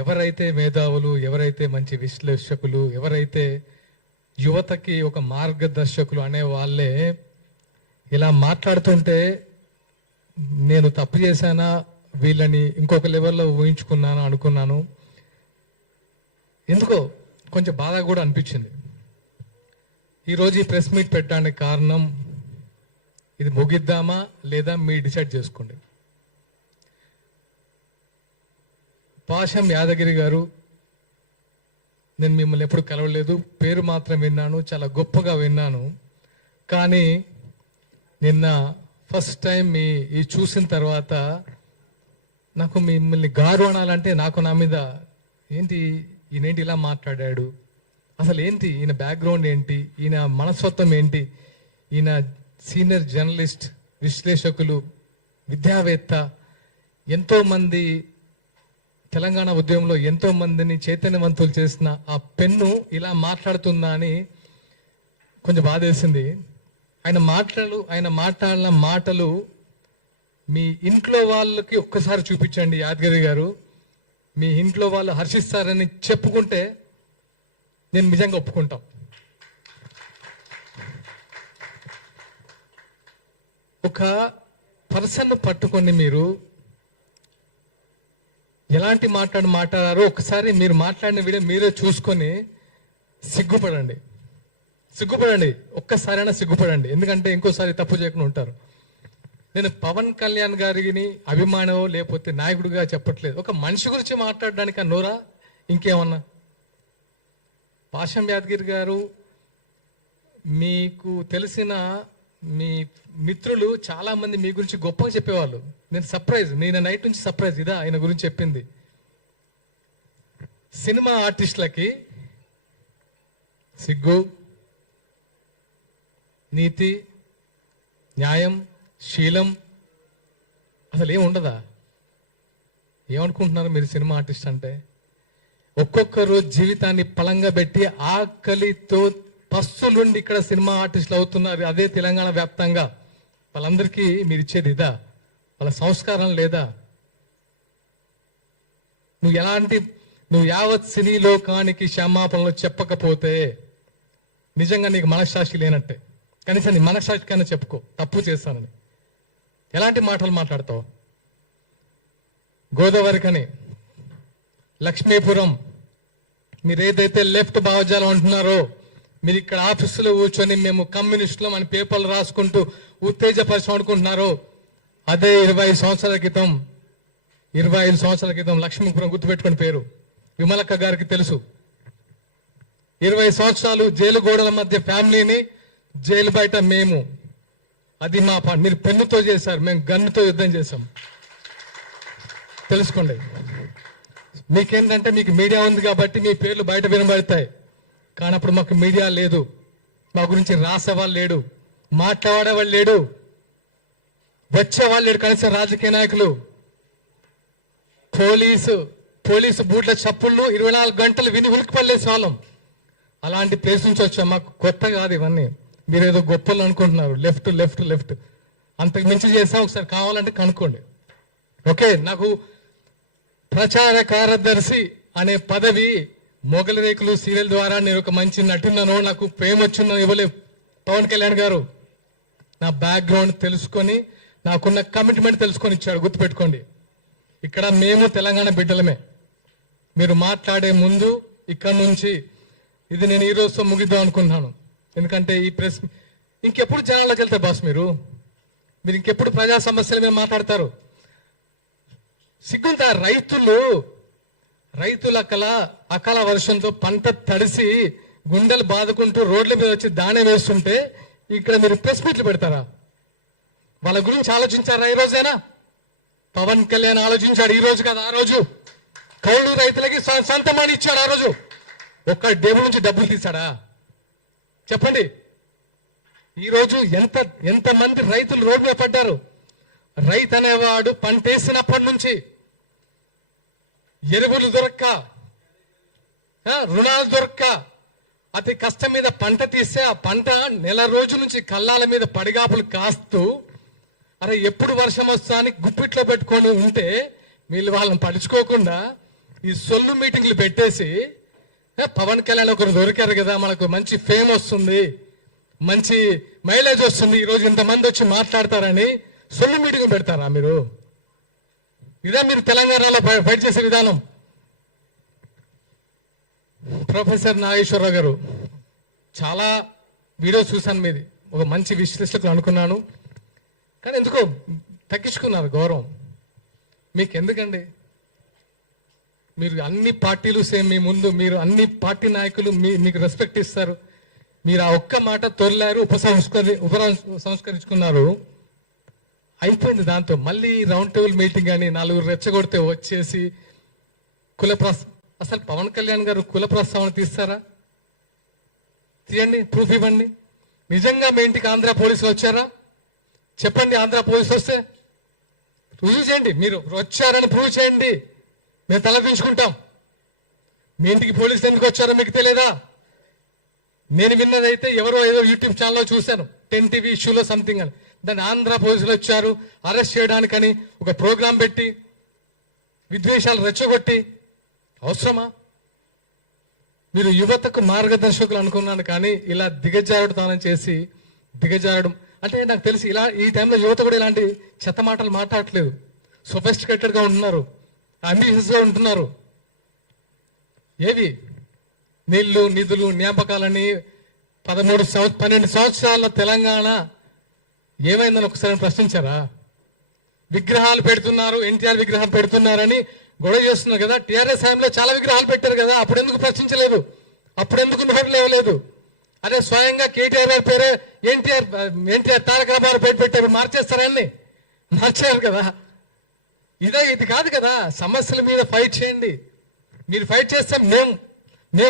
ఎవరైతే మేధావులు, ఎవరైతే మంచి విశ్లేషకులు, ఎవరైతే యువతకి ఒక మార్గదర్శకులు అనే వాళ్ళే ఇలా మాట్లాడుతుంటే నేను తప్పు చేశానా, వీళ్ళని ఇంకొక లెవెల్లో ఊహించుకున్నాను అనుకున్నాను. ఎందుకో కొంచెం బాధ కూడా అనిపించింది. ఈరోజు ఈ ప్రెస్ మీట్ పెట్టడానికి కారణం, ఇది ముగిద్దామా లేదా మీరు డిసైడ్ చేసుకోండి. పాషం యాదగిరి గారు, నేను మిమ్మల్ని ఎప్పుడు కలవలేదు, పేరు మాత్రం విన్నాను, చాలా గొప్పగా విన్నాను. కానీ నిన్న ఫస్ట్ టైం ఈ చూసిన తర్వాత నాకు మిమ్మల్ని గారు అనాలంటే నాకు నా మీద ఏంటి ఈయనేంటి ఇలా మాట్లాడాడు, అసలు ఏంటి ఈయన బ్యాక్గ్రౌండ్ ఏంటి, ఈయన మనస్తత్వం ఏంటి, ఈయన సీనియర్ జర్నలిస్ట్, విశ్లేషకులు, విద్యావేత్త, ఎంతోమంది తెలంగాణ ఉద్యమంలో ఎంతో మందిని చైతన్యవంతులు చేసిన ఆ పెన్ను ఇలా మాట్లాడుతుందా అని కొంచెం బాధేసింది. ఆయన మాట్లాడిన మాటలు మీ ఇంట్లో వాళ్ళకి ఒక్కసారి చూపించండి యాదగిరి గారు. మీ ఇంట్లో వాళ్ళు హర్షిస్తారని చెప్పుకుంటే నేను నిజంగా ఒప్పుకుంటాం. ఒక పర్సన్ పట్టుకొని మీరు ఎలాంటి మాట్లాడారో ఒకసారి మీరు మాట్లాడిన వీడియో మీరే చూసుకొని సిగ్గుపడండి. ఒక్కసారైనా సిగ్గుపడండి. ఎందుకంటే ఇంకోసారి తప్పు చేయకుండా ఉంటారు. నేను పవన్ కళ్యాణ్ గారిని అభిమానో లేకపోతే నాయకుడిగా చెప్పట్లేదు. ఒక మనిషి గురించి మాట్లాడడానికి నోరా ఇంకేమన్నా? పాషం యాదగిరి గారు, మీకు తెలిసిన మీ మిత్రులు చాలా మంది మీ గురించి గొప్పగా చెప్పేవాళ్ళు. నేను నైట్ నుంచి సర్ప్రైజ్ ఇదా ఆయన గురించి చెప్పింది. సినిమా ఆర్టిస్టులకి సిగ్గు, నీతి, న్యాయం, శీలం అసలు ఏం ఉండదా? ఏమనుకుంటున్నారు మీరు సినిమా ఆర్టిస్ట్ అంటే? ఒక్కొక్కరు జీవితాన్ని పలంగా పెట్టి ఆకలితో పస్తులుండి ఇక్కడ సినిమా ఆర్టిస్టులు అవుతున్నారు. అదే తెలంగాణ వ్యాప్తంగా. వాళ్ళందరికీ మీరు ఇచ్చేది ఇదా? వాళ్ళ సంస్కారం లేదా? నువ్వు యావత్ సినీ లోకానికి క్షమాపణలు చెప్పకపోతే నిజంగా నీకు మనశ్శాస్త్రి లేనట్టే. కనీసం నీ మనశ్శాస్త్రికైనా చెప్పుకో తప్పు చేస్తానని. ఎలాంటి మాటలు మాట్లాడతావు? గోదావరికని, లక్ష్మీపురం, మీరు ఏదైతే లెఫ్ట్ భావజాలం అంటున్నారో, మీరు ఇక్కడ ఆఫీసులో కూర్చొని మేము కమ్యూనిస్టులు అని పేపర్లు రాసుకుంటూ ఉత్తేజపరచం అనుకుంటున్నారో, అదే 25 సంవత్సరాల క్రితం లక్ష్మీపురం గుర్తుపెట్టుకుని పేరు విమలక్క గారికి తెలుసు. 20 సంవత్సరాలు జైలు గోడల మధ్య ఫ్యామిలీని, జైలు బయట మేము. అది మా మీరు పెన్నుతో చేశారు, మేము గన్నుతో యుద్ధం చేశాం. తెలుసుకోండి. మీకేంటంటే మీకు మీడియా ఉంది కాబట్టి మీ పేర్లు బయట వినబడతాయి. కానీ అప్పుడు మాకు మీడియా లేదు, మా గురించి రాసేవాళ్ళు లేడు, మాట్లాడేవాళ్ళు లేడు, వచ్చేవాళ్ళు లేడు. కనీసం రాజకీయ నాయకులు, పోలీసు బూట్ల చప్పుళ్ళు 24 గంటలు విని ఉలికిపడలేసి వాళ్ళం. అలాంటి ప్లేస్ నుంచి వచ్చాం. మాకు కొత్త కాదు ఇవన్నీ. మీరు ఏదో గొప్పలు అనుకుంటున్నారు. లెఫ్ట్ అంతకు మించి చేసా. ఒకసారి కావాలంటే కనుక్కోండి. ఓకే, నాకు ప్రచార కార్యదర్శి అనే పదవి మొగలి రేకులు సీరియల్ ద్వారా నేను ఒక మంచి నటున్నాను, నాకు ఫేమ్ వచ్చిందని ఇవ్వలేదు పవన్ కళ్యాణ్ గారు. నా బ్యాక్గ్రౌండ్ తెలుసుకొని, నాకున్న కమిట్మెంట్ తెలుసుకొని ఇచ్చాడు. గుర్తుపెట్టుకోండి. ఇక్కడ మేము తెలంగాణ బిడ్డలమే. మీరు మాట్లాడే ముందు ఇక్కడ నుంచి ఇది నేను ఈ రోజుతో ముగిద్దాం అనుకుంటున్నాను. ఎందుకంటే ఈ ప్రెస్ ఇంకెప్పుడు జనాల్లోకి వెళ్తారు బాస్? మీరు ఇంకెప్పుడు ప్రజా సమస్యల మీద మాట్లాడతారు? సిగ్గుంటా? రైతుల అకాల వర్షంతో పంట తడిసి గుండెలు బాదుకుంటూ రోడ్ల మీద వచ్చి దాణే వేస్తుంటే ఇక్కడ మీరు ప్రెస్ మీట్లు పెడతారా? వాళ్ళ గురించి ఆలోచించారా? ఈ రోజైనా పవన్ కళ్యాణ్ ఆలోచించాడు. ఈ రోజు కదా, ఆ రోజు కౌలు రైతులకి సొంతమని ఇచ్చాడు. ఆ రోజు ఒక్క డేబుల్ నుంచి డబ్బులు తీశాడా? చెప్పండి. ఈరోజు ఎంతమంది రైతులు రోడ్డు మీద పడ్డారు? రైతు అనేవాడు పంటేసినప్పటి నుంచి ఎరువులు దొరక్క, రుణాలు దొరక్క, అతి కష్టం మీద పంట తీస్తే ఆ పంట నెల రోజుల నుంచి కళ్ళాల మీద పడిగాపులు కాస్తూ, అరే ఎప్పుడు వర్షం వస్తా అని గుప్పిట్లో పెట్టుకొని ఉంటే వీళ్ళు వాళ్ళని పడుచుకోకుండా ఈ సొల్లు మీటింగ్లు పెట్టేసి పవన్ కళ్యాణ్ ఒకరు దొరికారు కదా, మనకు మంచి ఫేమ్ వస్తుంది, మంచి మైలేజ్ వస్తుంది, ఈరోజు ఇంతమంది వచ్చి మాట్లాడతారని సొల్లు మీటింగ్ పెడతారా మీరు? ఇదా మీరు తెలంగాణలో ఫైట్ చేసే విధానం? ప్రొఫెసర్ నాగేశ్వరరావు గారు, చాలా వీడియోస్ చూశాను మీది, ఒక మంచి విశ్లేషకులు అనుకున్నాను, కానీ ఎందుకో తగ్గించుకున్నారు గౌరవం. మీకు ఎందుకండి? మీరు అన్ని పార్టీలు సేమ్ మీ ముందు, మీరు అన్ని పార్టీ నాయకులు మీకు రెస్పెక్ట్ ఇస్తారు. మీరు ఆ ఒక్క మాట తొలిలారు, సంస్కరించుకున్నారు, అయిపోయింది. దాంతో మళ్ళీ రౌండ్ టేబుల్ మీటింగ్ అని నలుగురు రెచ్చగొడితే వచ్చేసి అసలు పవన్ కళ్యాణ్ గారు కుల ప్రస్తావన తీస్తారా? తీయండి, ప్రూఫ్ ఇవ్వండి. నిజంగా మీ ఇంటికి ఆంధ్ర పోలీసులు వచ్చారా? చెప్పండి. ఆంధ్ర పోలీసులు వస్తే రుజువు చేయండి. మీరు వచ్చారని ప్రూవ్ చేయండి, మేము తలదించుకుంటాం. మీ ఇంటికి పోలీసులు ఎందుకు వచ్చారో మీకు తెలియదా? నేను విన్నదైతే ఎవరో ఏదో యూట్యూబ్ ఛానల్లో చూశాను, 10 TV ఇష్యూలో సంథింగ్ అని. దాన్ని ఆంధ్ర పోలీసులు వచ్చారు అరెస్ట్ చేయడానికని ఒక ప్రోగ్రాం పెట్టి విద్వేషాలు రెచ్చగొట్టి అవసరమా? మీరు యువతకు మార్గదర్శకులు అనుకున్నాను, కానీ ఇలా దిగజారుడుతానం చేసి దిగజారడం అంటే నాకు తెలిసి ఇలా ఈ టైంలో యువత కూడా ఇలాంటి చెత్త మాటలు మాట్లాడట్లేదు. సొఫిస్టికేటెడ్గా ఉంటున్నారు, అంబిషియస్గా ఉంటున్నారు. ఏవి నీళ్లు నిధులు జ్ఞాపకాలని 12 సంవత్సరాల తెలంగాణ ఏమైందని ఒకసారి ప్రశ్నించారా? విగ్రహాలు పెడుతున్నారు, ఎన్టీఆర్ విగ్రహం పెడుతున్నారని గొడవ చేస్తున్నారు కదా. టీఆర్ఎస్ హయాంలో చాలా విగ్రహాలు పెట్టారు కదా, అప్పుడు ఎందుకు ప్రశ్నించలేదు? అప్పుడు ఎందుకు నోరు లేవలేదు? అదే స్వయంగా కేటీఆర్ గారి పేరే ఎన్టీఆర్ తారక రామారావు పేరు పెట్టారు, మార్చేస్తారని మార్చారు కదా. ఇది కాదు కదా. సమస్యల మీద ఫైట్ చేయండి. మీరు ఫైట్ చేస్తాం, మేము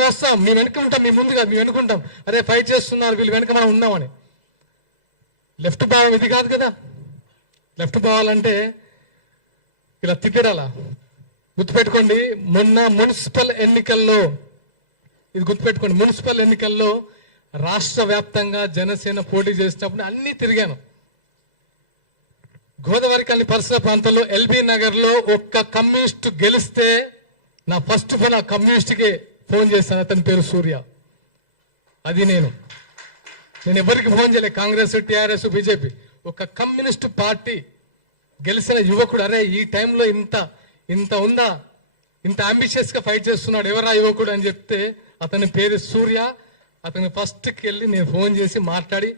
వస్తాం, మేము వెనుక ఉంటాం, మీ ముందు కాదు, మేము వెనుకుంటాం. అరే ఫైట్ చేస్తున్నారు వీళ్ళు, వెనుక మనం ఉన్నామని. లెఫ్ట్ భావం ఇది కాదు కదా. లెఫ్ట్ భావాలంటే ఇలా తిట్టడాలా? గుర్తుపెట్టుకోండి, మొన్న మున్సిపల్ ఎన్నికల్లో, ఇది గుర్తుపెట్టుకోండి, మున్సిపల్ ఎన్నికల్లో రాష్ట్ర వ్యాప్తంగా జనసేన పోటీ చేసినప్పుడు అన్ని తిరిగాను. గోదావరి కల్ని పరిసర ప్రాంతాల్లో ఎల్బీ నగర్ లో ఒక్క కమ్యూనిస్ట్ గెలిస్తే నా ఫస్ట్ ఫోన్ ఆ కమ్యూనిస్ట్కి ఫోన్ చేశాను. అతని పేరు సూర్య. అది నేను ఎవరికి ఫోన్ చేయలేదు, కాంగ్రెస్ టీఆర్ఎస్ బీజేపీ. ఒక కమ్యూనిస్ట్ పార్టీ గెలిచిన యువకుడు, అరే ఈ టైంలో ఇంత ఉందా, ఇంత అంబిషియస్ గా ఫైట్ చేస్తున్నాడు, ఎవరా యువకుడు అని చెప్తే అతని పేరు సూర్య. అతని ఫస్ట్కి వెళ్ళి నేను ఫోన్ చేసి మాట్లాడి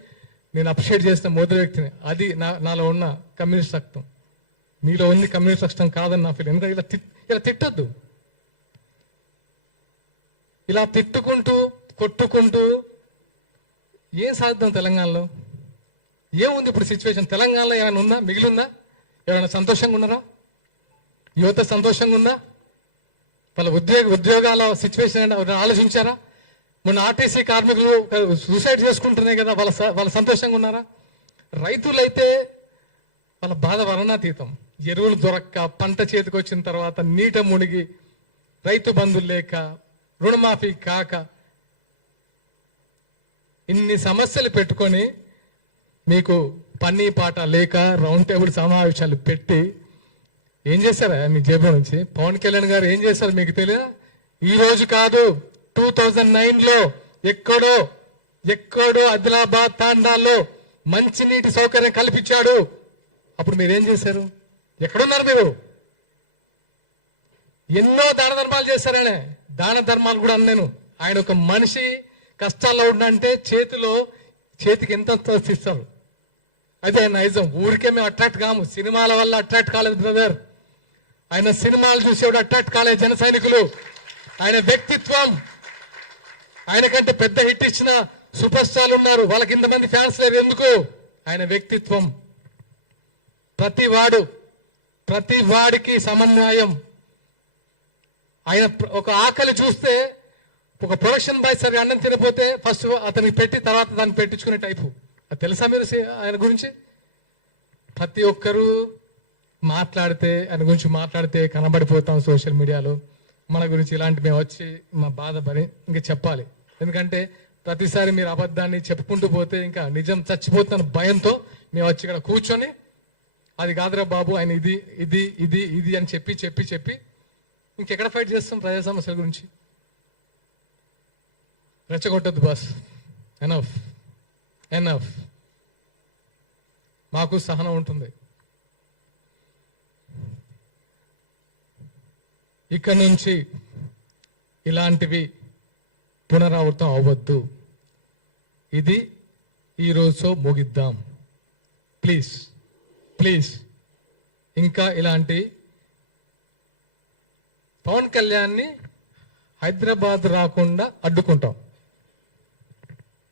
నేను అప్రిషియేట్ చేసిన మొదటి వ్యక్తిని. అది నాలో ఉన్న కమ్యూనిస్ట్ రక్తం. మీలో ఉంది కమ్యూనిస్ట్ రక్తం కాదని నా ఫీల్. ఎందుకంటే ఇలా తిట్టొద్దు. ఇలా తిట్టుకుంటూ కొట్టుకుంటూ ఏం సాధిద్దాం తెలంగాణలో? ఏముంది ఇప్పుడు సిచ్యువేషన్? తెలంగాణలో ఏమైనా ఉందా? మిగిలిందా? ఎవరైనా సంతోషంగా ఉన్నారా? యువత సంతోషంగా ఉందా? వాళ్ళ ఉద్యోగాల సిచ్యువేషన్ ఆలోచించారా? మొన్న ఆర్టీసీ కార్మికులు సూసైడ్ చేసుకుంటున్నాయి కదా, వాళ్ళ సంతోషంగా ఉన్నారా? రైతులైతే వాళ్ళ బాధ వర్ణాతీతం. ఎరువులు దొరక్క, పంట చేతికి వచ్చిన తర్వాత నీట మునిగి, రైతు బంధులు లేక, రుణమాఫీ కాక, ఇన్ని సమస్యలు పెట్టుకొని మీకు పన్నీ పాట లేక రౌండ్ టేబుల్ సమావేశాలు పెట్టి ఏం చేశారా మీ జేబులో నుంచి? పవన్ కళ్యాణ్ గారు ఏం చేశారు మీకు తెలియదా? ఈ రోజు కాదు, 2009లో ఎక్కడో ఆదిలాబాద్ తాండాల్లో మంచినీటి సౌకర్యం కల్పించాడు. అప్పుడు మీరేం చేశారు? ఎక్కడున్నారు మీరు? ఎన్నో దాన ధర్మాలు చేశారు. దాన ధర్మాలు కూడా అన్నాను. ఆయన ఒక మనిషి కష్టాల్లో ఉండంటే చేతికి ఎంత ఇస్తారు. అదే నైజం. ఊరికే మేము అట్రాక్ట్ కాము, సినిమాల వల్ల అట్రాక్ట్ కాలేదు బ్రదర్. ఆయన సినిమాలు చూసేవాడు అట్రాక్ట్ కాలేదు జన సైనికులు. ఆయన వ్యక్తిత్వం, ఆయన కంటే పెద్ద హిట్ ఇచ్చిన సూపర్ స్టార్లు ఉన్నారు, వాళ్ళకి ఇంతమంది ఫ్యాన్స్ లేరు. ఎందుకు? ఆయన వ్యక్తిత్వం. ప్రతి వాడికి సమన్వయం. ఆయన ఒక ఆకలి చూస్తే ఒక ప్రొడక్షన్ బాయ్ సరే అన్నం తినపోతే ఫస్ట్ అతనికి పెట్టి తర్వాత దాన్ని పెట్టించుకునే టైపు. అది తెలుసా మీరు ఆయన గురించి? ప్రతి ఒక్కరూ ఆయన గురించి మాట్లాడితే కనబడిపోతాం సోషల్ మీడియాలో. మన గురించి ఇలాంటి మేము వచ్చి మా బాధ పని ఇంకా చెప్పాలి. ఎందుకంటే ప్రతిసారి మీరు అబద్ధాన్ని చెప్పుకుంటూ పోతే ఇంకా నిజం చచ్చిపోతున్న భయంతో మేము వచ్చి ఇక్కడ కూర్చొని అది కాదురా బాబు ఆయన ఇది ఇది ఇది ఇది అని చెప్పి ఇంకెక్కడ ఫైట్ చేస్తాం ప్రజా సమస్యల గురించి? రెచ్చగొట్టద్దు బాస్, ఎనఫ్ ఎనఫ్. మాకు సహనం ఉంటుంది. ఇక్కడి నుంచి ఇలాంటివి పునరావృతం అవ్వద్దు. ఇది ఈరోజుతో ముగిద్దాం ప్లీజ్ ప్లీజ్. ఇంకా ఇలాంటి పవన్ కళ్యాణ్ని హైదరాబాద్ రాకుండా అడ్డుకుంటాం.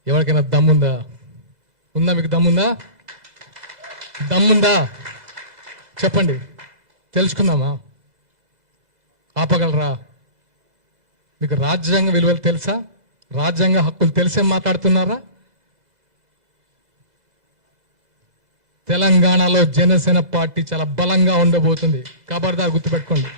ఎవరికైనా దమ్ముందా? ఉందా? మీకు దమ్ముందా? దమ్ముందా చెప్పండి, తెలుసుకుందామా? ఆపగలరా? మీకు రాజ్యాంగ విలువలు తెలుసా? రాజ్యాంగ హక్కులు తెలిసే మాట్లాడుతున్నారా? తెలంగాణలో జనసేన పార్టీ చాలా బలంగా ఉండబోతుంది. ఖబర్దార్ గుర్తుపెట్టుకోండి.